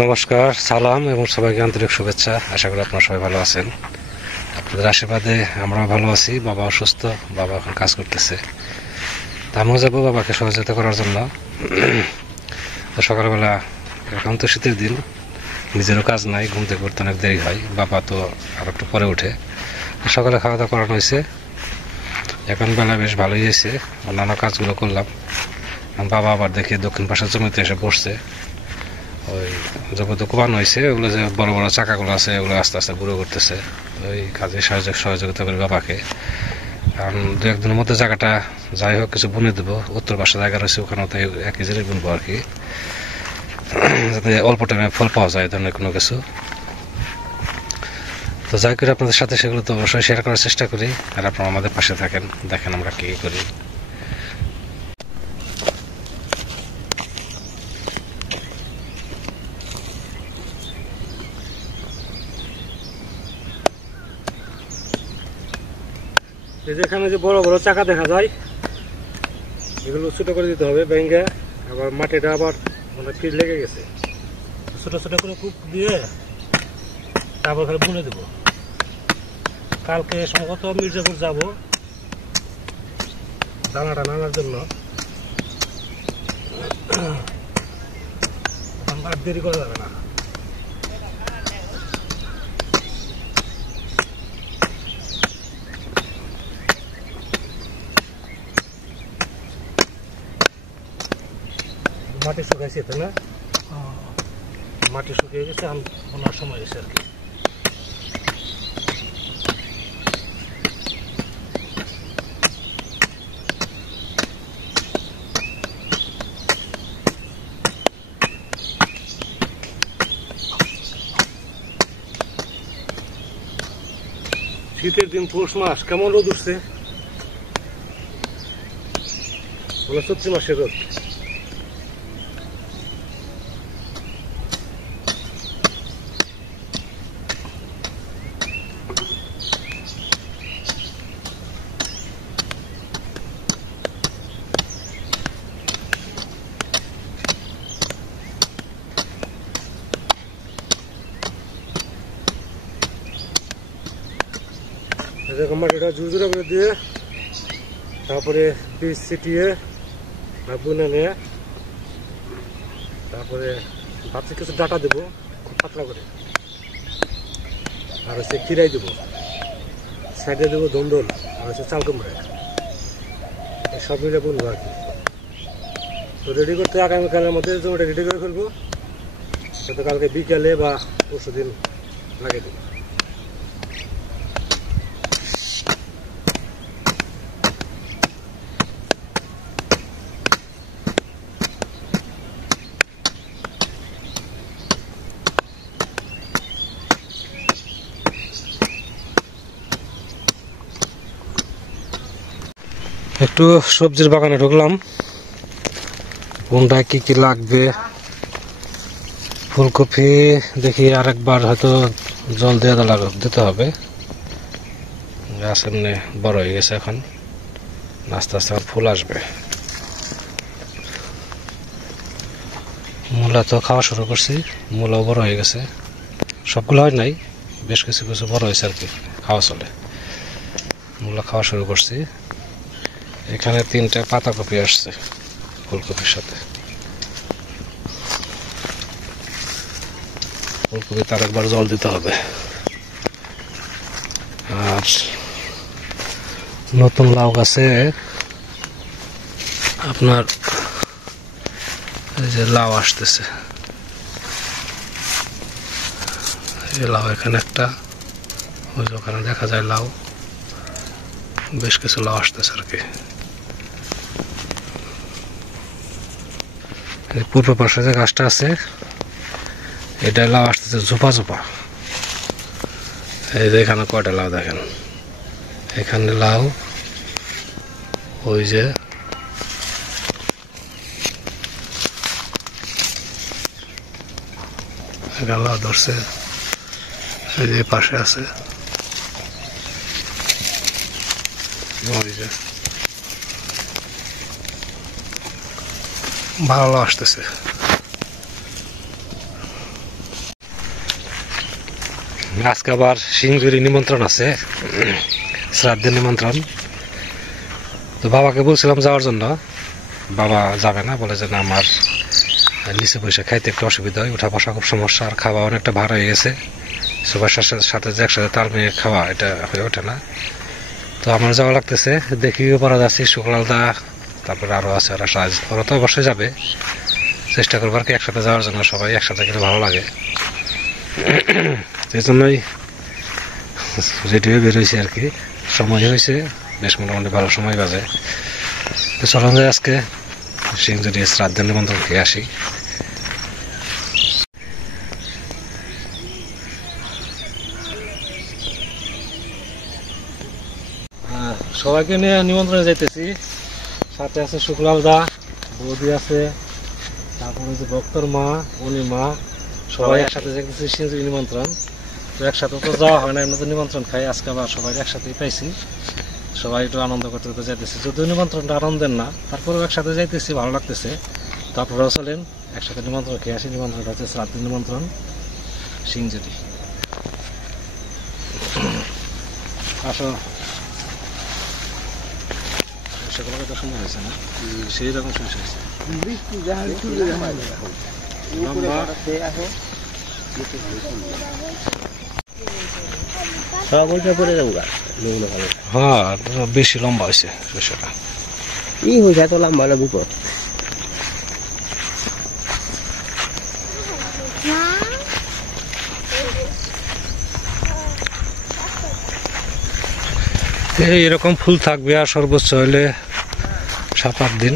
নমস্কার, সালাম এবং সবাইকে আন্তরিক শুভেচ্ছা। আশা করি আপনারা সবাই ভালো আছেন। আপনাদের আশীর্বাদে আমরাও ভালো আছি। বাবা অসুস্থ, বাবা এখন কাজ করতেছে। আমিও যাবো বাবাকে সহযোগিতা করার জন্য। তো সকালবেলা, এখন তো শীতের দিন, নিজেরও কাজ নাই, ঘুম থেকে উঠতে অনেক দেরি হয়। বাবা তো আর একটু পরে উঠে। সকালে খাওয়া দাওয়া করানো হয়েছে, এখন বেলা বেশ ভালোই হয়েছে। অন্যান্য কাজগুলো করলাম। বাবা আবার দেখি দক্ষিণ পাশের জমিতে এসে বসছে। ওই যত কোপানো হয়েছে, ওগুলো যে বড় বড় চাকাগুলো আছে, ওগুলো আস্তে আস্তে গুঁড়ো করতেছে। ওই কাজে সহযোগিতা করি বাবাকে। কারণ দু একদিনের মধ্যে জায়গাটা যাই হোক কিছু বুনে দেবো। উত্তর পাশে জায়গা রয়েছে, ওখানেও তাই একই জিনিস বুনবো আর কি, যাতে অল্প টাইমে ফল পাওয়া যায়, ধরনের কোনো কিছু। তো যাই করে আপনাদের সাথে সেগুলো তো অবশ্যই শেয়ার করার চেষ্টা করি। আর আপনারা আমাদের পাশে থাকেন, দেখেন আমরা কী করি। এখানে যে বড় বড় চাকা দেখা যায়, এগুলো ছোট করে দিতে হবে ভেঙে। আবার মাটিটা আবার মানে ফিট লেগে গেছে, ছোট ছোট করে কূপ দিয়ে তারপর খালি বুনে দেবো। কালকে সম্ভবত মির্জাপুর যাবো দানাটা নানার জন্য। আর দেরি করা যাবে না। মাটি শুকাইছে তো না, মাটি শুকিয়ে গেছে, বোনার সময় এসে আর কি। শীতের দিন, পৌষ মাস, কেমন রোদ উঠছে, বলে চৈত্র মাসের রোদ। এরকম মাটিটা ঝুরঝুরা করে দিয়ে তারপরে বীজ ছিটিয়ে বা বুনে নিয়ে তারপরে ভাবছি কিছু ডাটা দেবো খুব পাতলা করে, আর হচ্ছে খিরাই দেবো, সাইডে দেবো ধন্দল, আর হচ্ছে চাল কুমড়া, সব মিলে বুনবো আর কি। তো রেডি করতে আগামীকালের মধ্যে জমিটা রেডি করে ফেলবো, যাতে কালকে বিকালে বা পরশু দিন লাগিয়ে দেবো। একটু সবজির বাগানে ঢুকলাম, কোনটা কি কি লাগবে। ফুলকপি দেখি আরেকবার হয়তো জল দিয়ে দিতে হবে, গাছ এমনি বড় হয়ে গেছে, এখন আস্তে আস্তে ফুল আসবে। মূলা তো খাওয়া শুরু করছি, মূলাও বড় হয়ে গেছে, সবগুলো হয় নাই, বেশ কিছু কিছু বড় হয়েছে আর কি, খাওয়া চলে। মূলা খাওয়া শুরু করছি। এখানে 3টে পাতাকপি আসছে ফুলকপির সাথে। ফুলকপি তার একবার জল দিতে হবে। আর নতুন লাউ গাছে আপনার এই যে লাউ আসতেছে, এই লাউ এখানে একটা, ওই যে ওখানে দেখা যায় লাউ, বেশ কিছু লাউ আসতেছে আর কি। পূর্ব পাশে যে গাছটা আছে, এটা লাউ আসতেছে ঝোপা ঝোপা। এই যে এখানে কয়টা লাউ দেখেন, এখানে লাউ, ওই যে এখানে লাউ ধরছে, এই যে পাশে আছে ভালো আসতেছে। আজকে আবার সিংজুরি নিমন্ত্রণ আছে, শ্রাদ্ধের নিমন্ত্রণ। তো বাবাকে বলছিলাম যাওয়ার জন্য, বাবা যাবে না, বলে যে না আমার নিচে বসে খাইতে একটু অসুবিধা হয়, উঠা বসা খুব সমস্যা, আর খাওয়া অনেকটা ভাড়া হয়ে গেছে, সবার সাথে যে একসাথে তাল মেয়ে খাওয়া এটা হয়ে ওঠে না। তো আমার যাওয়া লাগতেছে, দেখি পড়া যাচ্ছি শুক্লালদা, তারপরে আরো আছে ওরা সাজ, ওরা তো অবশ্যই যাবে, চেষ্টা করবো আর কি একসাথে যাওয়ার জন্য, সবাই একসাথে গেলে ভালো লাগে। সেই জন্যই রেডি হয়ে বেরোইছি আর কি, সময় হয়েছে বেশ, মোটামুটি ভালো সময় বাজে। তো চলুন যাই আজকে সিংজুরি শ্রাদ্ধের নিমন্ত্রণ খেয়ে আসি। সবাইকে নিয়ে নিমন্ত্রণে যাইতেছি, সাথে আছে শুক্লাল দা, বৌদি আছে, তারপরে যে ভক্তর মা, উনি মা, সবাই একসাথে যাইতেছি সিংজুরি নিমন্ত্রণ। তো একসাথে তো যাওয়া হয় না, এমনি তো নিমন্ত্রণ খাই, আজকে আবার সবাই একসাথেই পাইছি, সবাই একটু আনন্দ করতে করতে যাইতেছি। যদিও নিমন্ত্রণটা আনন্দের না, তারপরেও একসাথে যাইতেছি, ভালো লাগতেছে। তো আপনারাও চলেন একসাথে নিমন্ত্রণ খেয়ে আসি। নিমন্ত্রণটা হচ্ছে শ্রাদ্ধের নিমন্ত্রণ সিংজুরি। আসো, সেগুলোকে তো সুন্দর হয়েছে না, সেই রকম শেষ হয়েছে। হ্যাঁ, বেশি লম্বা হয়েছে শস্যটা, ই হয়েছে এত লম্বা না বিপদ। এরকম ফুল থাকবে আর সর্বোচ্চ হলে 7-8 দিন,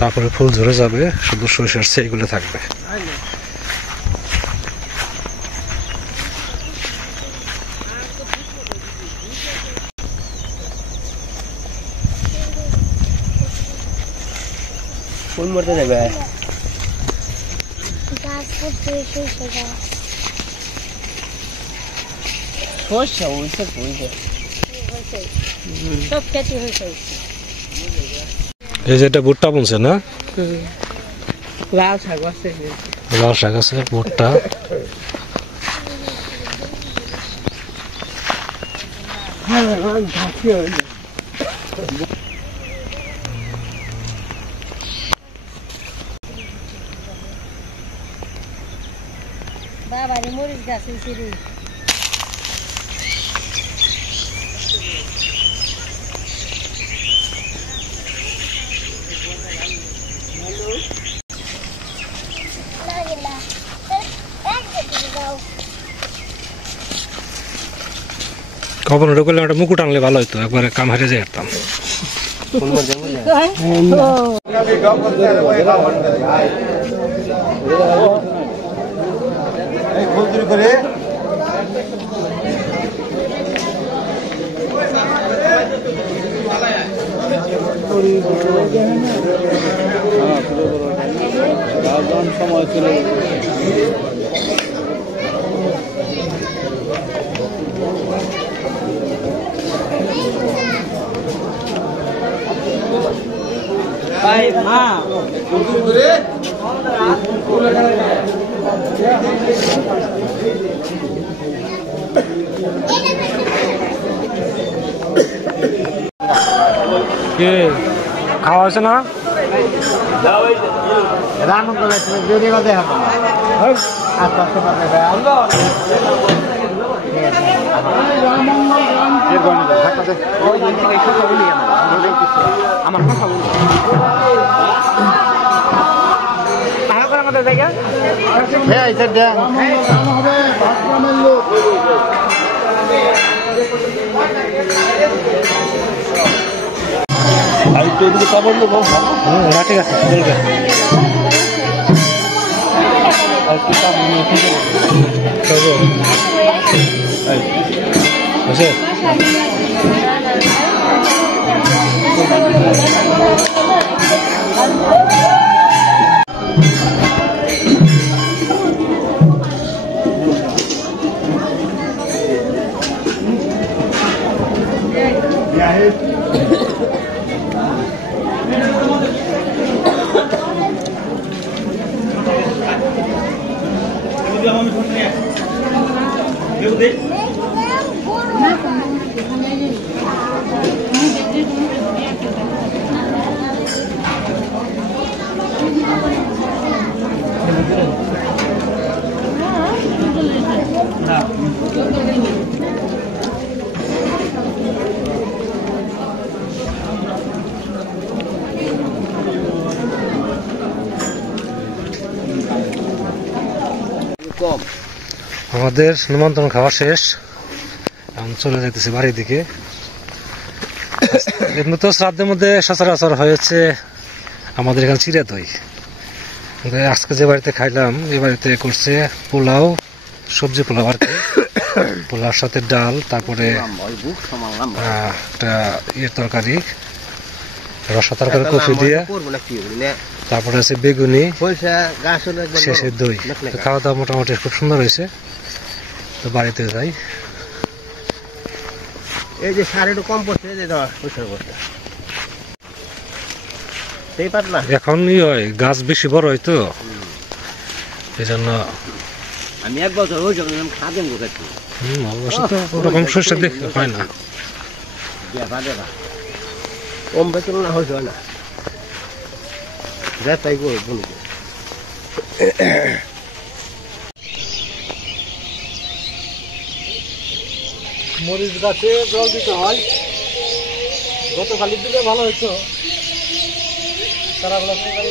তারপরে ফুল ঝরে যাবে, শুধু সরিষার সেইগুলো থাকবে। ফুল মরতে দেবে এই যেটা ভুট্টা বলছে না, লাল শাক আছে, লাল শাক আছে, ভুট্টা। বাবারে মরিচ গাছ হয়েছে রে, কখন ওটা করলে একটা মুকুট আনলে ভালো হইতো, একবারে কাম হারিয়ে যাই যেতাম। সময় চলে খাওয়া হয়েছে না, রান্না করে যদি কথা আমার কথা বলি আমাদের জায়গা ঠিক আছে আমাদের নিমন্ত্রণ খাওয়া শেষ, এখন চলে যাইতেছি বাড়ির দিকে। এমনি তো শ্রাদ্ধের মধ্যে সচরাচর হয়েছে আমাদের এখানে চিড়া দই। আজকে যে বাড়িতে খাইলাম এই বাড়িতে করছে পোলাও, সবজি পোলাও আর কি, পোলাওর সাথে ডাল, তারপরে একটা ইয়ের তরকারি, রসা তরকারি কফি দিয়ে, তারপরে আছে বেগুনি, শেষে দই। খাওয়া দাওয়া মোটামুটি খুব সুন্দর হয়েছে। তো বাড়িতে যাই। এই যে সার একটু কম পড়ছে, এখন ই হয়, গাছ বেশি বড় হয় তো এই জন্য। আমি এক বছর ওই জন্য খাদেন গোছাচ্ছি। অবশ্য তো ওরকম শস্য দেখতে হয় না, কম বেতন না হয়েছে না, যা তাই করবো। মরিচ গাছে জল দিতে হয়, গতকালের দিকে ভালো হইতো, তারা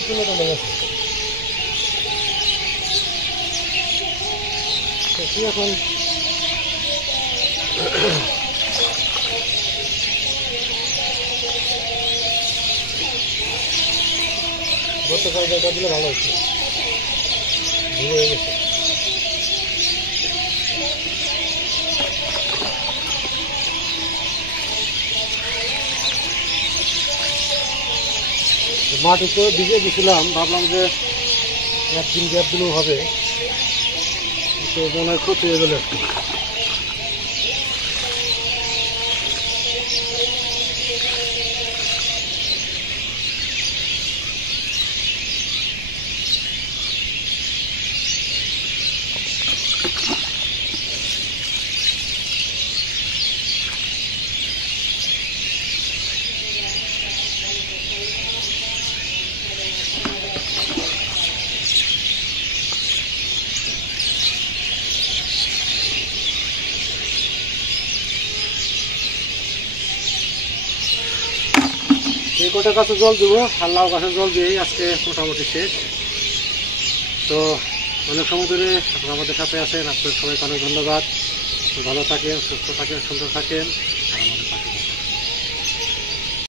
তুলে তুলে গেছে। এখন গতকাল জলটা দিলে ভালো হচ্ছে, হয়ে গেছে। মাটিতে ভিজে দিয়েছিলাম, ভাবলাম যে একদিন গ্যাপ দিলেও হবে, তো মনে হয় ক্ষতি হয়ে গেল একটু। এই কটা গাছে জল দেবো আর লাউ গাছে জল দিয়েই আজকে মোটামুটি শেষ। তো অনেক সময় ধরে আপনারা আমাদের সাথে আছেন, আপনাদের সবাইকে অনেক ধন্যবাদ। ভালো থাকেন, সুস্থ থাকেন, সুন্দর থাকেন।